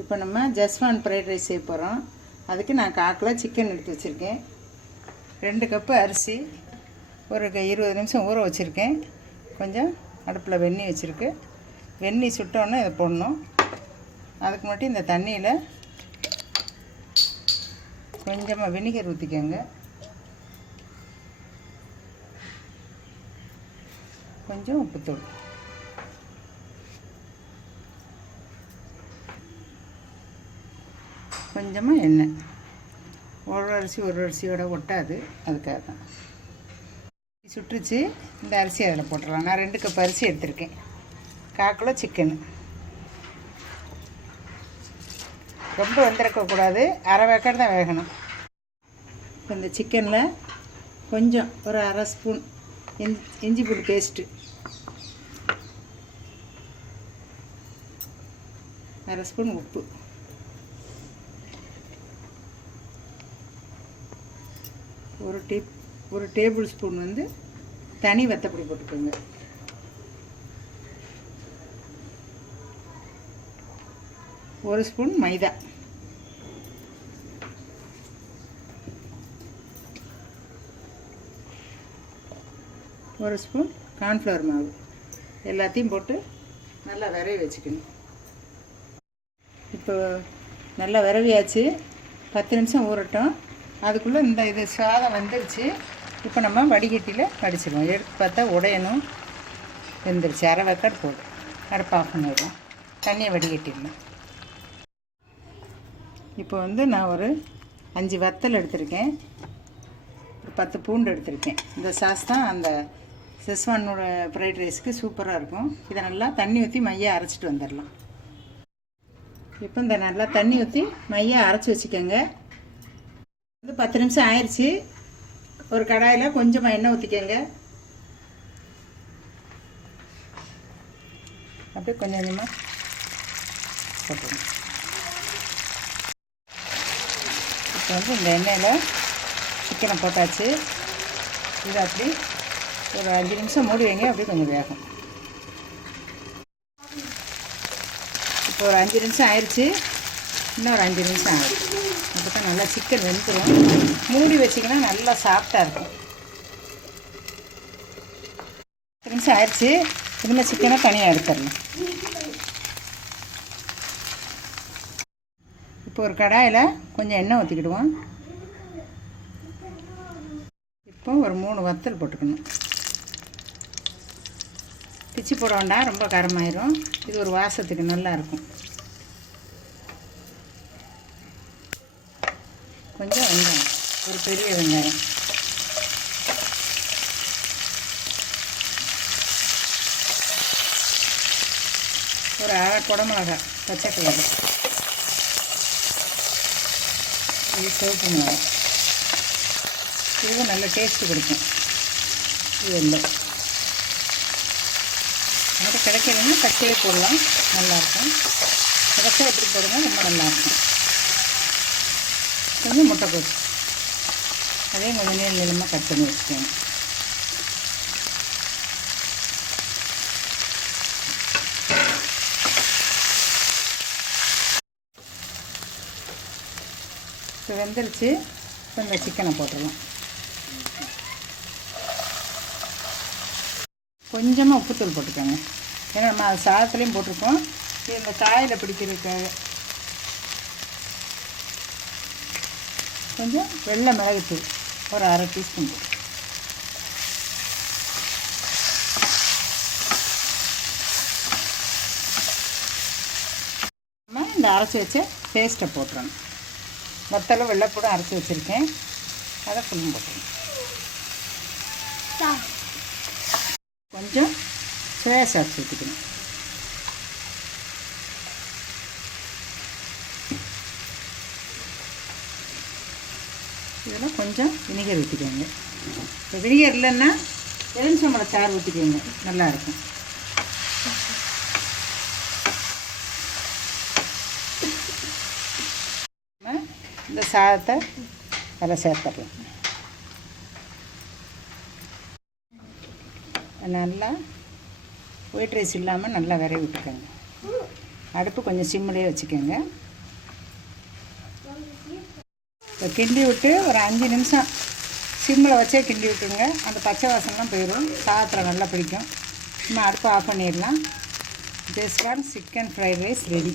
இப்போ நம்ம ஜஸ்வான் fried rice செய்ய போகிறோம் அதுக்கு நான் காக்கில் சிக்கன் எடுத்து வச்சுருக்கேன். ரெண்டு கப்பு அரிசி ஒரு இருபது நிமிஷம் ஊற வச்சுருக்கேன். கொஞ்சம் அடுப்பில் வெந்நீர் வச்சுருக்கு. வெந்நீர் சுட்டோன்னே இதை போடணும். அதுக்கு மட்டும் இந்த தண்ணியில் கொஞ்சமாக வினிகர் ஊற்றிக்கோங்க கொஞ்சம் உப்புத்தூள் கொஞ்சமாக எண்ணெய். ஒரு அரிசி ஒரு அரிசியோட ஒட்டாது. அதுக்காக தான் சுட்டுச்சு. இந்த அரிசி அதில் போட்டுடலாம். நான் ரெண்டு கப் அரிசி எடுத்திருக்கேன். கால் கிலோ சிக்கன். ரொம்ப வெந்திருக்கக்கூடாது. அரை வேக்கர் தான் வேகணும். இப்போ இந்த சிக்கனில் கொஞ்சம் ஒரு அரை ஸ்பூன் இஞ்சி இஞ்சி பூண்டு பேஸ்ட்டு. அரை ஸ்பூன் உப்பு. ஒரு டீ ஒரு டேபிள் ஸ்பூன் வந்து தனி வத்தப்பொடி போட்டுக்கோங்க. ஒரு ஸ்பூன் மைதா. ஒரு ஸ்பூன் கார்ன்ஃப்ளவர் மாவு. எல்லாத்தையும் போட்டு நல்லா விரவி வச்சுக்கணும். இப்போ நல்லா விரவியாச்சு. பத்து நிமிஷம் ஊறட்டும். அதுக்குள்ளே இந்த இது சாதம் வந்துருச்சு. இப்போ நம்ம வடிகட்டியில் வடிச்சிடுவோம். எடுத்து பார்த்தா உடையணும். வெந்துருச்சு. அரை வேக்காடு போதும். அடுப்பு ஆஃப் பண்ணிடுவோம் தண்ணியை வடிகட்டிடணும். இப்போ வந்து நான் ஒரு அஞ்சு வத்தல் எடுத்திருக்கேன். ஒரு பத்து பூண்டு எடுத்திருக்கேன். இந்த சாஸ் தான் அந்த செஸ்வானோட ஃப்ரைட் ரைஸ்க்கு சூப்பராக இருக்கும். இதை நல்லா தண்ணி ஊற்றி மையாக அரைச்சிட்டு வந்துடலாம். இப்போ இந்த நல்லா தண்ணி ஊற்றி மையாக அரைச்சி வச்சுக்கோங்க. வந்து பத்து நிமிஷம் ஆயிடுச்சு ஒரு கடாயில் கொஞ்சமாக எண்ணெய் ஊற்றிக்கங்க அப்படியே கொஞ்சம் கொஞ்சமாக போட்டுருங்க இப்போ வந்து இந்த எண்ணெயில் சிக்கனை போட்டாச்சு. இது அப்படி ஒரு அஞ்சு நிமிஷம் மூடி வைங்க. அப்படியே கொஞ்சம் வேகும். இப்போ ஒரு அஞ்சு நிமிஷம் ஆயிடுச்சு இன்னும் ஒரு அஞ்சு நிமிஷம் ஆகும். அப்போ தான் நல்லா சிக்கன் வெந்துடும் மூடி வச்சிங்கன்னா நல்லா சாஃப்டாக இருக்கும். பத்து நிமிஷம் ஆயிடுச்சு. இனிமேல் சிக்கனை தனியாக எடுத்துடணும். இப்போ ஒரு கடாயில் கொஞ்சம் எண்ணெய் ஊற்றிக்கிடுவோம் இப்போ ஒரு மூணு வத்தல் போட்டுக்கணும். பிச்சு போட வேண்டாம் ரொம்ப கரமாயிரும். இது ஒரு வாசத்துக்கு நல்லா கொஞ்சம் வெங்காயம் ஒரு பெரிய வெங்காயம். ஒரு அரை குடமிளகா பச்சை கலர். இது சிவப்பு மிளகா இதுவும் நல்ல டேஸ்ட்டு கொடுக்கும். இது இல்லை அது கிடைக்கலன்னா பச்சையே போடலாம். நல்லாயிருக்கும் பச்சை எப்படி போடுங்க ரொம்ப நல்லாயிருக்கும் கொஞ்சம் முட்டைக்கோஸ் அதையும் கொஞ்சம் நீள நீளமாக கட் பண்ணி வச்சுக்கோங்க. இப்போ வெந்துருச்சு. இப்போ இந்த சிக்கனை போட்டுடலாம். கொஞ்சமாக உப்புத்தூள் போட்டுக்கோங்க. ஏன்னா நம்ம அது சாதத்துலேயும் போட்டிருக்கோம். இந்த காயில் பிடிக்கிறதுக்கு கொஞ்சம் வெள்ளை மிளகுத்தூள் ஒரு அரை டீஸ்பூன். போட்டு நம்ம இந்த அரைச்சி வச்ச பேஸ்ட்டை போட்டுறணும். வத்தலை வெள்ளைப்பூடம் அரைச்சி வச்சுருக்கேன். அதை ஃபுல்லும் போட்டுருணும் கொஞ்சம் சோயா சாஸ் ஊற்றிக்கணும் இதில் கொஞ்சம் வினிகர் ஊற்றிக்கோங்க இப்போ வினிகர் இல்லைன்னா எலுமிச்சம்பழ சாறு ஊற்றிக்கோங்க நல்லாயிருக்கும் இந்த சாதத்தை அதில் சேர்த்துடலாம். நல்லா ஒயிட் ரைஸ் இல்லாமல் நல்லா விரைவி விட்டுக்கோங்க. அடுப்பு கொஞ்சம் சிம்மிலே வச்சுக்கோங்க. இதை கிண்டி விட்டு ஒரு அஞ்சு நிமிஷம் சிம்மில் வச்சே கிண்டி விட்டுருங்க. அந்த பச்சை வாசனெலாம் போயிடும். சாதத்தில் நல்லா பிடிக்கும். நம்ம அடுப்பு ஆஃப் பண்ணிடலாம். This one chicken fried rice ready